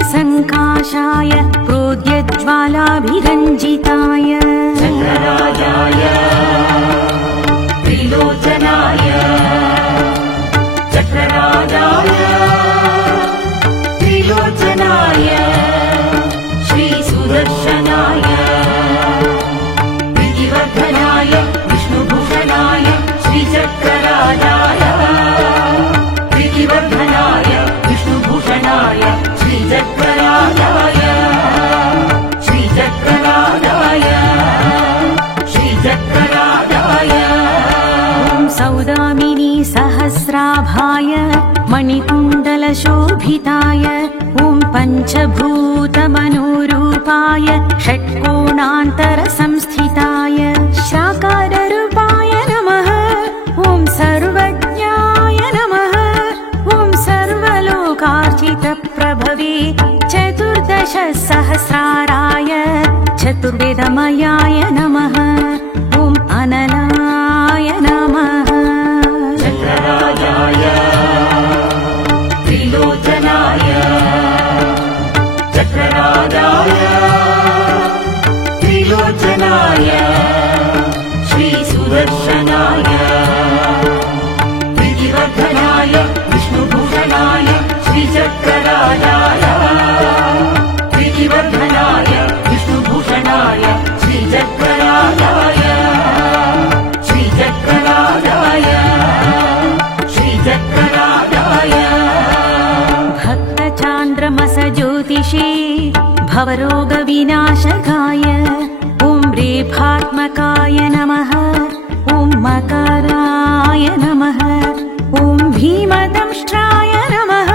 कार्तिकादित्यसङ्काशाय प्रोद्यज्वालाभिरञ्जिताय चक्रराजाय त्रिलोचनाय चक्रराजाय त्रिलोचनाय श्रीसुदर्शनाय प्रीतिवर्धनाय विष्णुभूषणाय श्रीचक्रराजाय प्रीतिवर्धनाय विष्णुभूषणाय श्रीचक्रराजाय श्रीचक्रराजाय श्रीचक्रराजाय सौदामिनी सहस्राभाय मणिकुण्डलशोभिताय ॐ पञ्चभूतमनोरूपाय षट्कोणान्तरसंस्थिताय शाकाररूपाय नमः ॐ सर्वज्ञाय नमः ॐ सर्वलोकार्चितप्रभवे चतुर्दशसहस्राराय चतुर्वेदमयाय नमः ॐ अनलाय नमः चक्रराजाय त्रिलोचनाय चक्रराजाय त्रिलोचनाय श्रीसुदर्शनाय प्रीतिवर्धनाय विष्णुभूषणाय श्रीचक्रराजाय प्रीतिवर्धनाय विष्णुभूषणाय श्रीचक्रराजाय श्रीचक्रराजाय श्रीचक्रराजाय भक्तचान्द्रमसज्योतिषे भवरोगविनाशकाय ॐ रेफात्मकाय नमः ॐ मकराय नमः ॐ भीमदंष्ट्राय नमः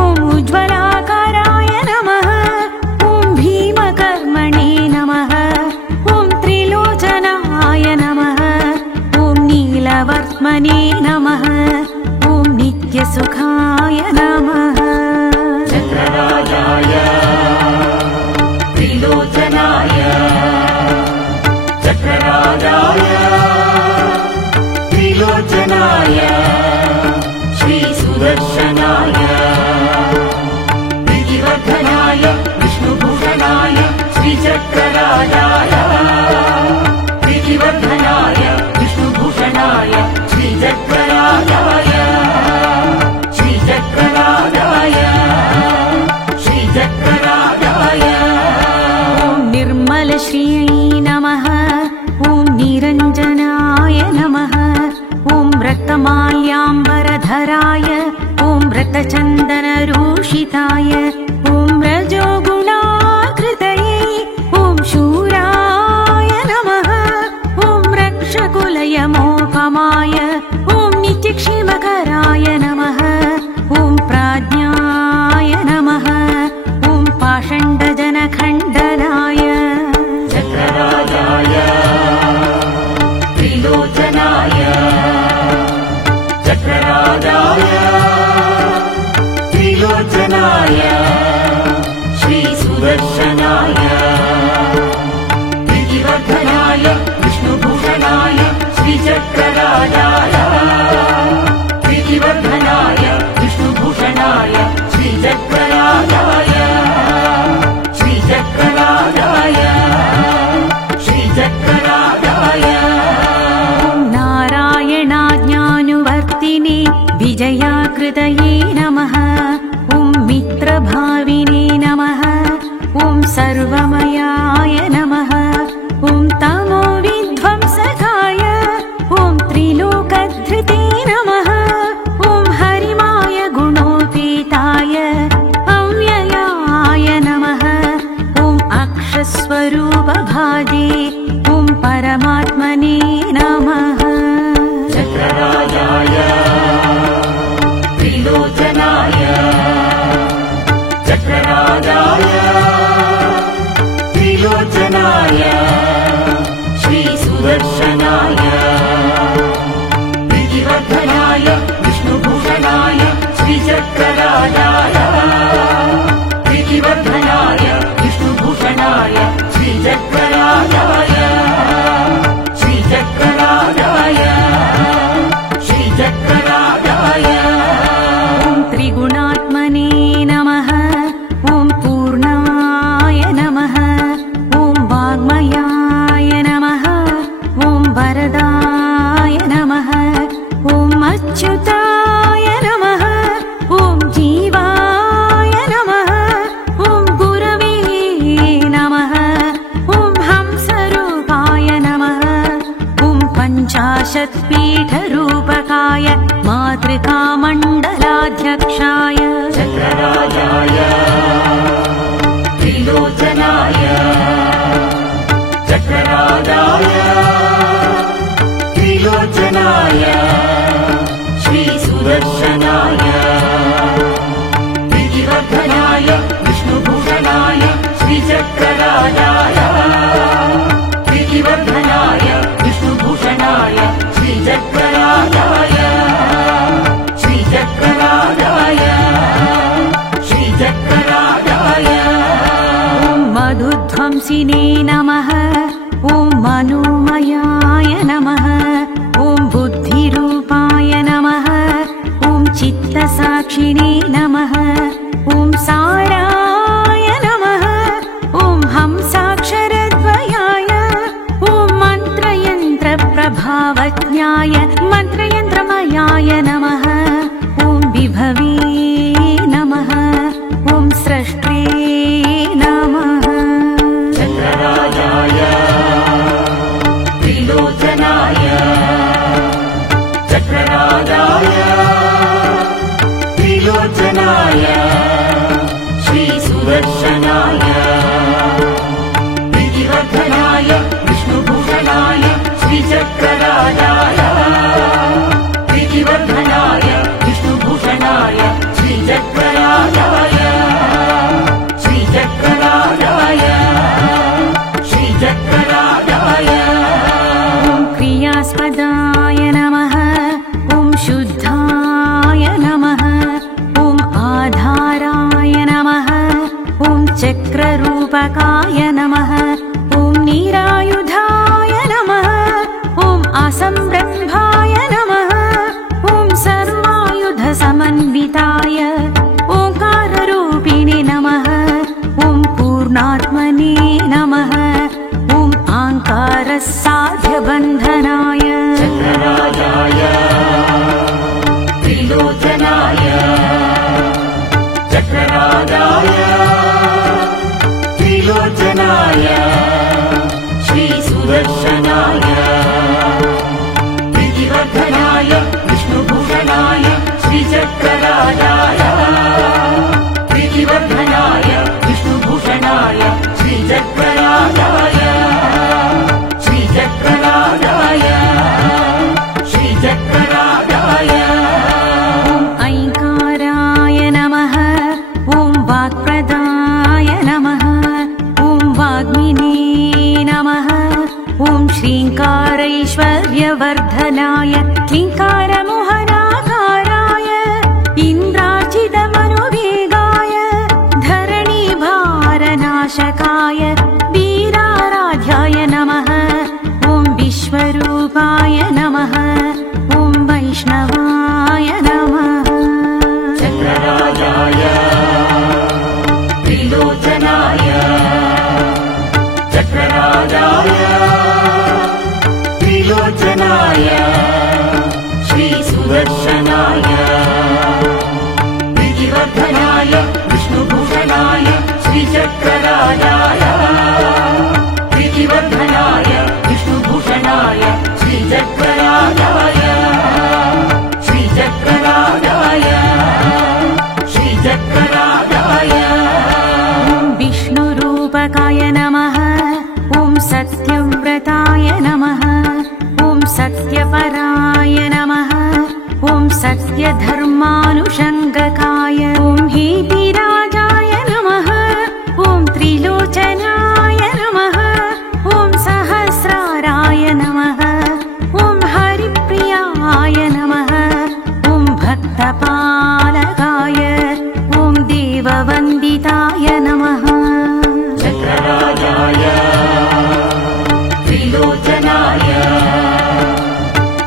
ॐ उज्ज्वलाकाराय नमः ॐ भीमकर्मणे नमः ॐ त्रिलोचनाय नमः ॐ नीलवर्त्मने नमः ॐ नित्यसुखाय नमः चक्रराजाय त्रिलोचनाय चक्रराजाय त्रिलोचनाय श्रीसुदर्शनाय प्रीतिवर्धनाय विष्णुभूषणाय श्रीचक्रराजाय प्रीतिवर्धनाय विष्णुभूषणाय श्रीचक्रराजाय श्रीचक्रराजाय श्रीचक्रराजाय ॐ निर्मलश्रियै नमः ॐ निरञ्जनाय नमः ॐ रक्तमाल्याम्बरधराय ॐ रक्तचन्दनरूषिताय ॐ रजोगुणाकृतये ॐ शूराय नमः ॐ रक्षकुलयमोपमाय ॐ नित्यक्षेमकराय नमः ॐ प्राज्ञाय नमः ॐ पाषण्डजनखण्डनाय चक्रराजाय त्रिलोचनाय चक्रराजाय त्रिलोचनाय श्रीसुदर्शनाय प्रीतिवर्धनाय विष्णुभूषणाय श्रीचक्रराजाय प्रीतिवर्धनाय विष्णुभूषणाय श्रीचक्रराजाय श्रीचक्रराजाय श्रीचक्रराजाय ॐ नारायणाज्ञानुवर्तिने विजयाकृतये नमः ॐ मित्रभाविने नमः ॐ सर्वमयाय नमः ॐ तमोविध्वंसकाय ॐ त्रिलोकधृते नमः ॐ हरिमाय गुणोपेताय अव्ययाय नमः ॐ अक्षस्वरूपभाजे ॐ परमात्मने नमः चक्रराजाय त्रिलोचनाय चक्रराजाय त्रिलोचनाय श्रीसुदर्शनाय प्रीतिवर्धनाय विष्णुभूषणाय श्रीचक्रराजाय प्रीतिवर्धनाय विष्णुभूषणाय श्रीचक्रराजाय श्रीचक्रराजाय श्रीचक्रराजाय ॐ पाशत्पीठरूपकाय मातृकामण्डलाध्यक्षाय चक्रराजाय त्रिलोचनाय चक्रराजाय त्रिलोचनाय श्रीसुदर्शनाय प्रीतिवर्धनाय विष्णुभूषणाय श्रीचक्रराजाय प्रीतिवर्धनाय विष्णुभूषणाय श्रीचक्रराजाय श्रीचक्रराजाय श्रीचक्रराजाय ॐ मधुध्वंसिने नमः ॐ मनोमयाय नमः ॐ बुद्धिरूपाय नमः ॐ चित्तसाक्षिणे नमः ॐ साराय नमः ॐ हंसाक्षरद्वयाय ॐ मन्त्रयन्त्रप्रभावज्ञाय मन्त्रयन्त्रमयाय नमः ॐ विभवे नमः ॐ स्रष्टे नमः चक्रराजाय त्रिलोचनाय चक्रराजाय त्रिलोचनाय श्रीसुदर्शनाय प्रीतिवर्धनाय विष्णुभूषणाय श्रीचक्रराजाय प्रीतिवर्धनाय विष्णुभूषणाय श्रीचक्रराजाय श्रीचक्रराजाय श्रीचक्रराजाय ॐ क्रियास्पदाय नमः ॐ शुद्धाय नमः ॐ आधाराय नमः ॐ चक्ररूपकाय नमः ॐ निरायुधाय नमः ॐ असंरम्भाय नमः ॐ सर्वायुधसमन्विताय ओङ्काररूपिणे नमः ॐ पूर्णात्मने नमः ॐ आङ्कारसाध्यबन्धनाय चक्रराजाय त्रिलोचनाय चक्रराजाय त्रिलोचनाय श्रीसुदर्शनाय प्रीतिवर्धनाय विष्णुभूषणाय श्रीचक्रराजाय प्रीतिवर्धनाय विष्णुभूषणाय श्रीचक्रराजाय श्रीचक्रराजाय श्रीचक्रराजाय ॐ ऐङ्काराय नमः ॐ वाक्प्रदाय नमः ॐ वाग्मिने नमः ॐ श्रीङ्कारैश्वर्यवर्धनाय क्लीङ्कारमोहनाकाराय इन्द्रार्चितमनुवेगाय धरणीभारनाशकाय वीराराध्याय नमः ॐ विश्वरूपाय नमः ॐ वैष्णवाय नमः चक्रराजाय त्रिलोचनाय चक्रराजाय त्रिलोचनाय श्रीसुदर्शनाय प्रीतिवर्धनाय विष्णुभूषणाय श्रीचक्रराजाय प्रीतिवर्धनाय विष्णुभूषणाय श्रीचक्रराजाय श्रीचक्रराजाय श्रीचक्रराजाय ॐ विष्णुरूपकाय नमः ॐ सत्यव्रताय नमः ॐ सत्यपराय नमः ॐ सत्यधर्मानुषङ्गकाय ॐ हेतिराजाय नमः ॐ त्रिलोचनाय नमः ॐ सहस्राराय नमः ॐ हरिप्रियाय नमः ॐ भक्तपालकाय ॐ देववन्दिताय नमः चक्रराजाय त्रिलोचनाय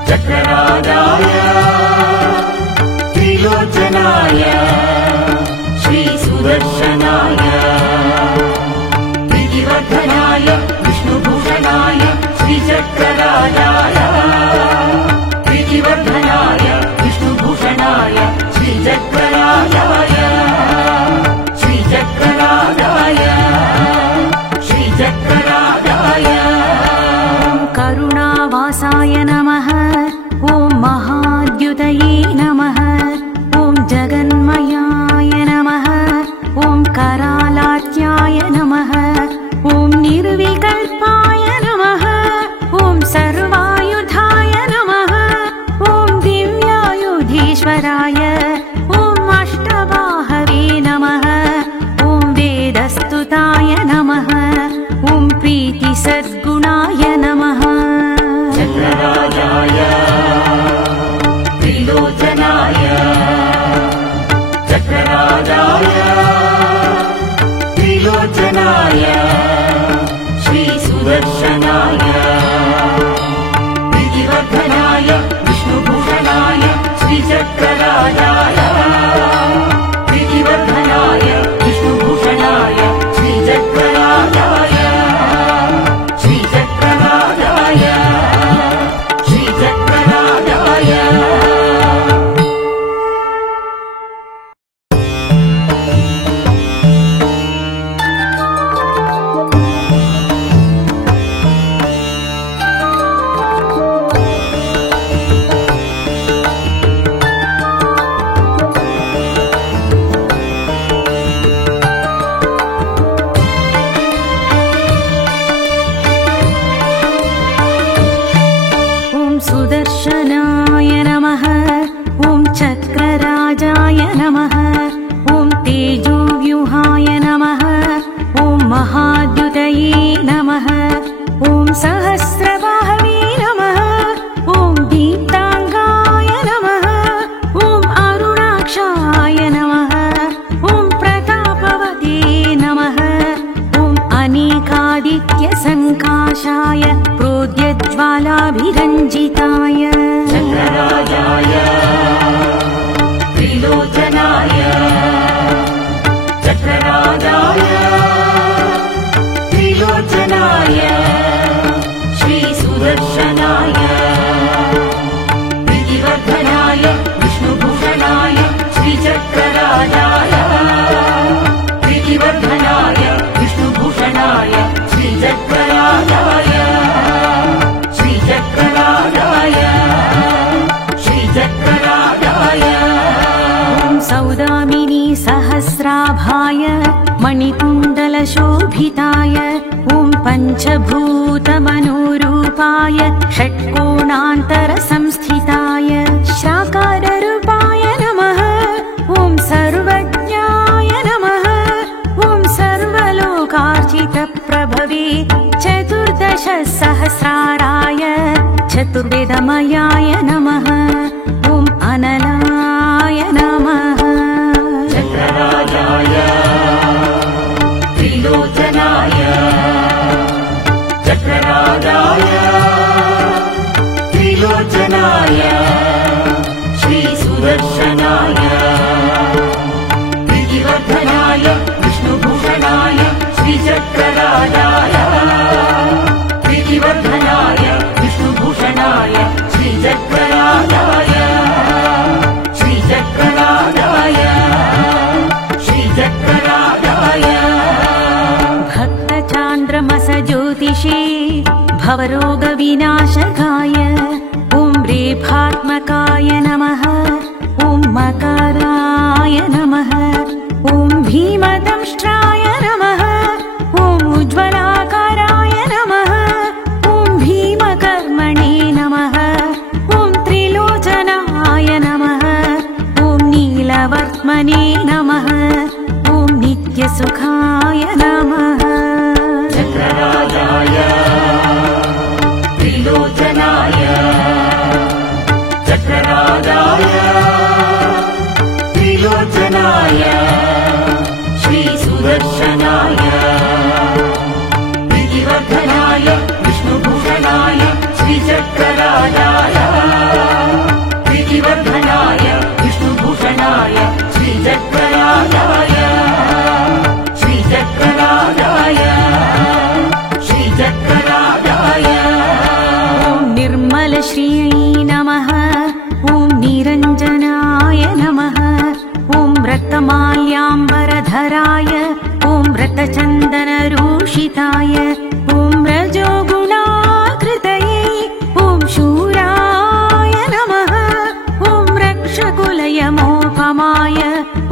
चक्रराजाय त्रिलोचनाय श्रीसुदर्शनाय प्रीतिवर्धनाय विष्णुभूषणाय श्रीचक्रराजाय प्रीतिवर्धनाय विष्णुभूषणाय श्रीचक्रराजाय श्रीचक्रराजाय श्रीचक्रराजाय करुणावासाय नमः सहस्रबाहवे नमः ॐ दीप्ताङ्गाय नमः ॐ अरुणाक्षाय नमः ॐ प्रतापवते नमः ॐ अनेकादित्यसङ्काशाय प्रोद्यज्वालाभिरञ्जिताय चक्रराजाय त्रिलोचनाय चक्रराजाय त्रिलोचनाय श्रीसुदर्शनाय प्रीतिवर्धनाय विष्णुभूषणाय श्रीचक्रराजाय प्रीतिवर्धनाय विष्णुभूषणाय श्रीचक्रराजाय श्रीचक्रराजाय श्रीचक्रराजाय ॐ सौदामिनी सहस्राभाय मणिकुण्डलशोभिताय ॐ पञ्चभूतमनोरूपाय षट्कोणान्तरसंस्थिताय शाकाररूपाय नमः ॐ सर्वज्ञाय नमः ॐ सर्वलोकार्चितप्रभवे चतुर्दशसहस्राराय चतुर्वेदमयाय नमः ॐ अनलाय नमः चक्रराजाय त्रिलोचनाय चक्रराजाय त्रिलोचनाय श्रीसुदर्शनाय प्रीतिवर्धनाय विष्णुभूषणाय श्रीचक्रराजाय प्रीतिवर्धनाय विष्णुभूषणाय श्रीचक्रराजाय श्रीचक्रराजाय श्रीचक्रराजाय भक्तचान्द्रमसज्योतिषे भवरोगविनाशकाय ॐ रेफात्मकाय नमः ॐ मकाराय नमः ॐ भीमदंष्ट्राय नमः ॐ उज्ज्वलाकाराय नमः ॐ भीमकर्मणे नमः ॐ त्रिलोचनाय नमः ॐ नीलवर्त्मने नमः ॐ नित्यसुखाय नमः चक्रराजाय त्रिलोचनाय चक्रराजाय त्रिलोचनाय श्रीसुदर्शनाय प्रीतिवर्धनाय विष्णुभूषणाय श्रीचक्रराजाय प्रीतिवर्धनाय विष्णुभूषणाय श्रीचक्रराजाय श्रीचक्रराजाय श्रीचक्रराजाय ॐ निर्मलश्रियै नमः ॐ निरञ्जनाय नमः ॐ रक्तमाल्याम्बरधराय ॐ रक्तचन्दनरूषिताय ॐ रजोगुणाकृतये ॐ शूराय नमः ॐ रक्षकुलयमोपमाय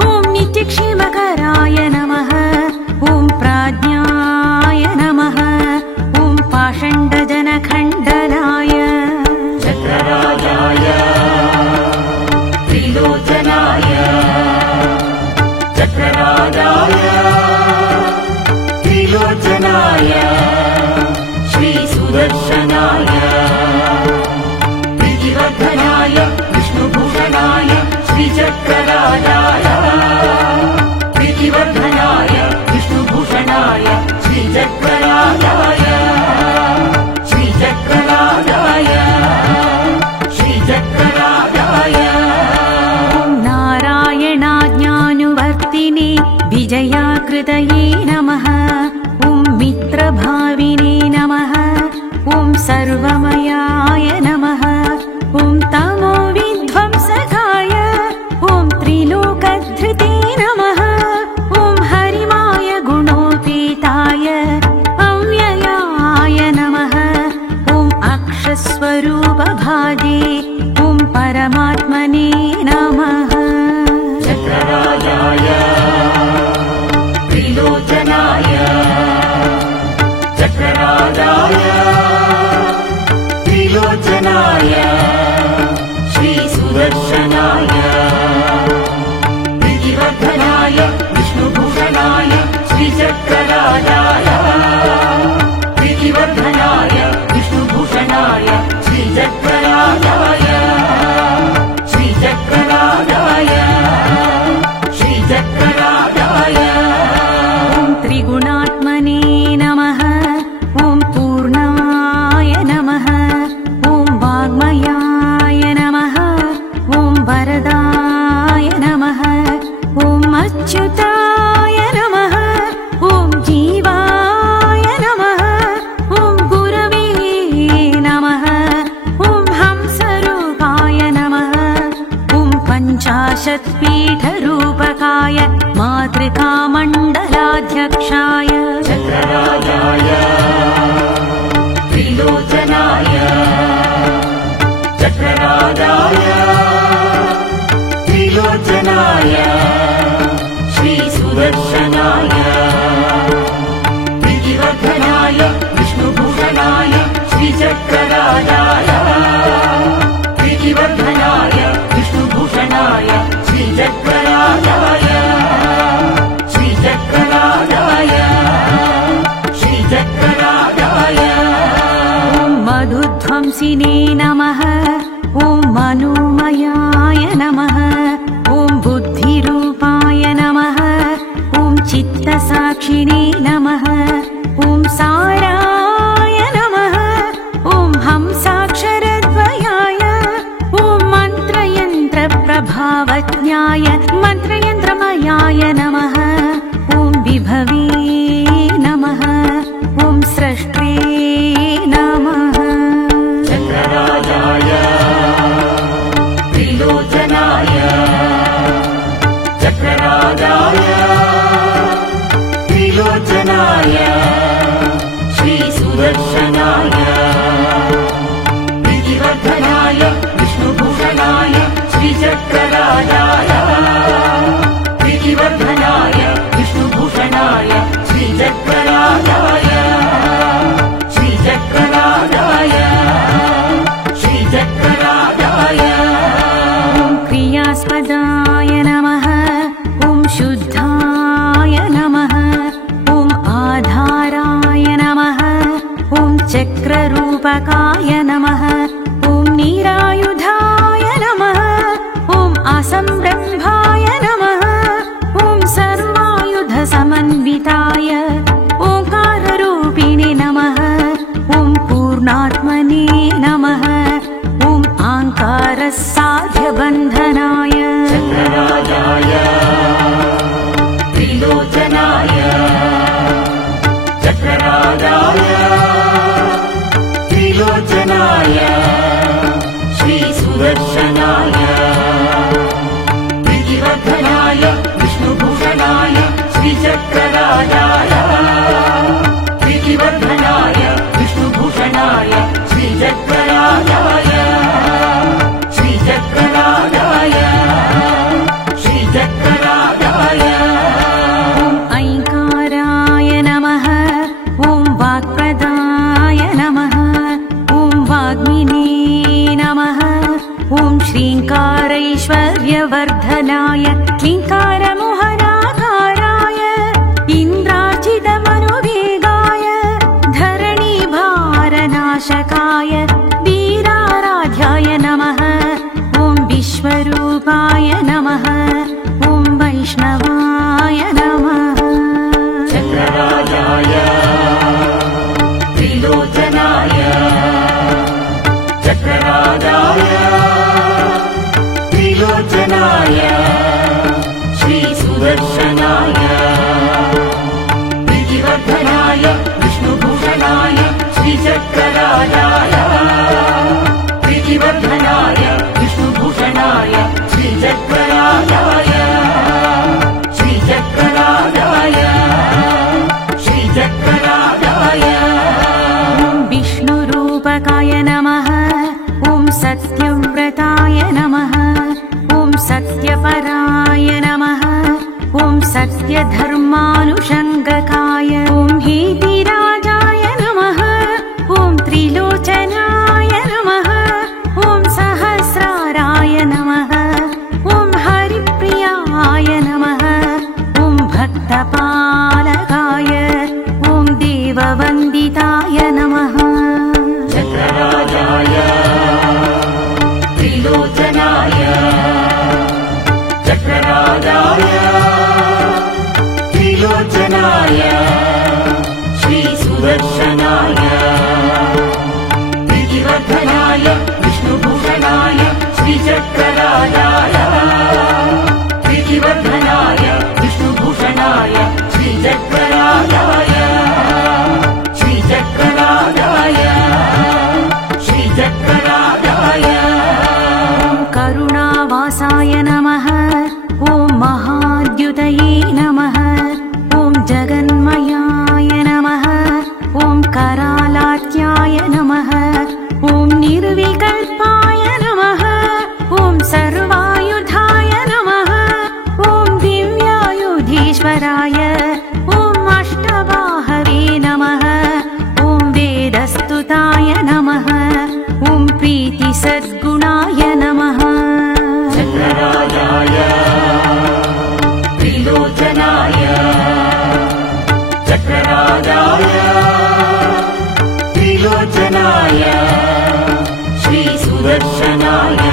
ॐ नित्यक्षेमकराय नमः ॐ प्राज्ञाय नमः ॐ पाषण्डजनखण्डनाय चक्रराजाय त्रिलोचनाय चक्रराजाय त्रिलोचनाय श्रीसुदर्शनाय प्रीतिवर्धनाय विष्णुभूषणाय श्रीचक्रराजाय प्रीतिवर्धनाय विष्णुभूषणाय श्रीचक्रराजाय श्रीचक्रराजाय श्रीचक्रराजाय ॐ नारायणाज्ञानुवर्तिने विजयाकृतये नमः ॐ मित्रभाविने नमः ॐ सर्वमयाय नमः ॐ तमोविध्वंसकाय ॐ त्रिलोकधृते नमः ॐ हरिमाय गुणोपेताय अव्ययाय नमः ॐ अक्षस्वरूपभाजे ॐ परमात्मने नमः चक्रराजाय त्रिलोचनाय चक्रराजाय त्रिलोचनाय श्रीसुदर्शनाय प्रीतिवर्धनाय विष्णुभूषणाय श्रीचक्रराजाय प्रीतिवर्धनाय मण्डलाध्यक्षाय चक्रराजाय त्रिलोचनाय चक्रराजाय त्रिलोचनाय श्रीसुदर्शनाय प्रीतिवर्धनाय विष्णुभूषणाय श्रीचक्रराजाय प्रीतिवर्धनाय विष्णुभूषणाय श्रीचक्रराजाय श्रीचक्रराजाय श्रीचक्रराजाय मधुध्वंसिने नमः ॐ मनोमयाय नमः ॐ बुद्धिरूपाय नमः ॐ चित्तसाक्षिणे नमः ॐ साराय नमः ॐ हंसाक्षरद्वयाय ॐ मन्त्रयन्त्रप्रभावज्ञाय मन्त्रयन्त्रमयाय नमः ॐ विभवे नमः ॐ स्रष्टे नमः चक्रराजाय त्रिलोचनाय चक्रराजाय त्रिलोचनाय श्रीसुदर्शनाय प्रीतिवर्धनाय विष्णुभूषणाय श्रीचक्रराजाय प्रीतिवर्धनाय विष्णुभूषणाय श्रीचक्रराजाय श्रीचक्रराजाय श्रीचक्रराजाय क्रियास्पदाय नमः ॐ शुद्धाय नमः ॐ आधाराय नमः ॐ चक्ररूपकाय नमः ॐ नीरायुधाय नमः ॐ असंरम्भाय नमः ॐ सर्वायुधसमन्विताय ओङ्काररूपिणे नमः ॐ पूर्णात्मने नमः ॐ आङ्कारसाध्यबन्धनाय चक्रराजाय त्रिलोचनाय चक्रराजाय त्रिलोचनाय श्रीसुदर्शनाय प्रीतिवर्धनाय विष्णुभूषणाय श्रीचक्रराजाय प्रीतिवर्धनाय विष्णुभूषणाय श्रीचक्रराजाय श्रीचक्रराजाय श्रीचक्रराजाय ॐ ऐङ्काराय नमः ॐ वाक्प्रदाय नमः ॐ वाग्मिने नमः ॐ श्रीङ्कारैश्वर्यवर्धनाय क्लीङ्कारमोहनाकाराय इन्द्रार्जितमनुवेगाय धरणीभारनाशकाय वीराराध्याय नमः ॐ विश्वरूपाय नमः ॐ वैष्णवाय नमः चक्रराजाय त्रिलोचनाय चक्रराजाय त्रिलोचनाय श्रीसुदर्शनाय प्रीतिवर्धनाय विष्णुभूषणाय श्रीचक्रराजाय प्रीतिवर्धनाय विष्णुभूषणाय श्रीचक्रराजाय श्रीचक्रराजाय श्रीचक्रराजाय ॐ विष्णुरूपकाय नमः ॐ सत्यव्रताय नमः ॐ सत्यपराय नमः ॐ सत्यधर्मानुषङ्गकाय ॐ हेतिराजाय नमः ॐ त्रिलोचनाय नमः ॐ सहस्राराय नमः ॐ हरिप्रियाय नमः ॐ भक्तपालकाय ॐ देववन्दिताय नमः चक्रराजाय त्रिलोचनाय चक्रराजाय त्रिलोचनाय श्रीसुदर्शनाय प्रीतिवर्धनाय विष्णुभूषणाय श्रीचक्रराजाय प्रीतिवर्धनाय विष्णुभूषणाय श्रीचक्रराजाय श्रीचक्रराजाय श्रीचक्रराजाय करुणावासाय नमः ॐ महाद्युतये नमः ॐ वाहवे नमः ॐ वेदस्तुताय नमः ॐ प्रीतिसद्गुणाय नमः चक्रराजाय त्रिलोचनाय चक्रराजाय त्रिलोचनाय श्रीसुदर्शनाय